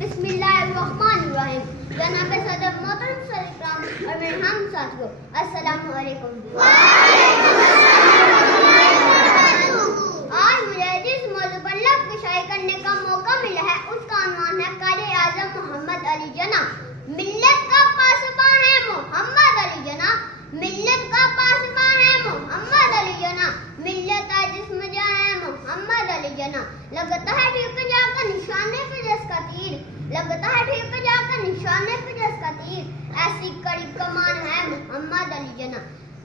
بسم اللہ الرحمن الرحیم. جناب صدر محترم سر اکرام اور میرے ہم ساتھیوں، السلام علیکم. آج مجھے جس موضوع پر لب کشائی کرنے کا موقع ملا ہے اس کا عنوان ہے قائد اعظم محمد علی جناح. ملت کا پاسباں ہے محمد علی جناح، ملت کا پاسباں ہے محمد علی جناح، ملت ہے جسم جاں ہے محمد علی جناح. لگتا ہے ٹھیک جا کر نشانے پہ جس کا تیر، لگتا ہے ٹھیک جا کر نشانے پہ جس کا تیر، ایسی کڑی کمان ہے محمد علی جناح.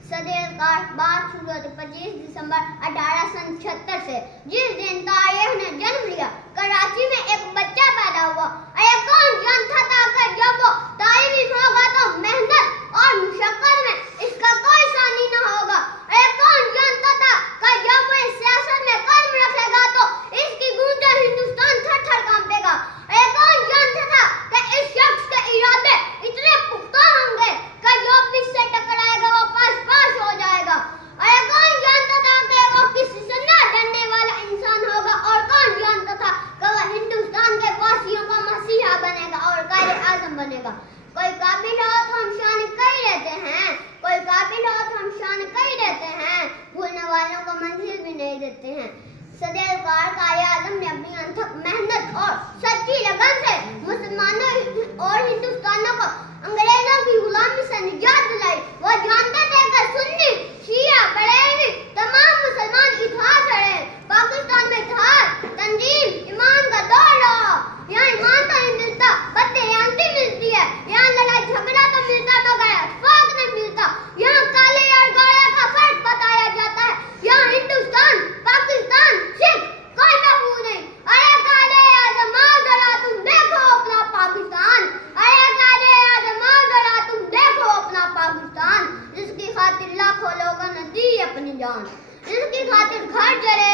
صدر کا بات صورت 25 دسمبر 1876 سے، جس دن تاریخ نے جنم لیا کراچی میں ایک بچہ پیدا ہوا. ارے کون جانتا تھا کہ جب وہ تعلیم ہوگا تو محنت اور مشقت میں اس کا کوئی ثانی نہ ہوگا. ارے کون جانتا تھا کہ جب وہ سیاست میں قدم رکھے گا تو اس کی گونجیں ہندوستان تھر تھر کانپے گا. ارے کون جانتا تھا کہ اس شخص کے ارادے اتنے پختہ ہوں گے کہ جو بھی سے ٹکرائے گا وہ پاس پاس ہو جائے گا. ارے کون جانتا تھا کہ وہ کسی سے نہ ڈرنے والا انسان ہوگا، اور کون جانتا تھا کہ وہ ہندوستان کے واسیوں کا مسیحا بنے گا اور قائد اعظم بنے گا. کوئی قابل ہو تو ہم شان کہی رہتے ہیں، کوئی قابل ہو تو ہم شان کہی رہتے ہیں، بھولنے والوں کو منزل بھی نہیں دیتے ہیں. صدر قائد اعظم نے اپنی انتھک محنت اور سچی لگن سے مسلمانوں اور ہندوستانوں کو انگریزوں کی غلامی سے نجات دلائی. وہ جانتے تھے کہ سنی، شیعہ، بریلوی تمام مسلمان اتحاد رہے. پاکستان میں اتحاد، تنظیم، ایمان کا دور رہا. یہاں ایمان تو نہیں ملتا، بددیانتی ملتی ہے. یہاں لڑائی جھگڑا تو ملتا مگر اتفاق نہیں ملتا. یہاں کالے اور گورے کا فرق بتایا جاتا ہے. یہاں ہندوستان، پاکستان، سکھ کوئی محفوظ نہیں. ارے قائد اعظم آؤ ذرا تم دیکھو اپنا پاکستان، ارے قائد اعظم آؤ ذرا تم دیکھو اپنا پاکستان، جس کی خاطر لاکھوں لوگوں نے دی اپنی جان، جس کی خاطر گھر جلے،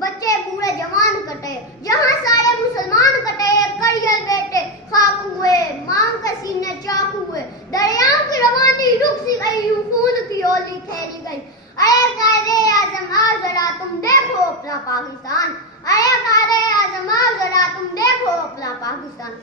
بچے بوڑھے جوان کٹے، جہاں سارے مسلمان کٹے، کڑیل بیٹے خاک ہوئے، ماں کے سینے چاک ہوئے، دریاؤں کی روانی رک سی گئی، یوں خون کی ہولی کھیلی گئی. ارے قائد اعظم آؤ ذرا تم دیکھو اپنا پاکستان، ارے قائد اعظم آؤ ذرا تم دیکھو اپنا پاکستان.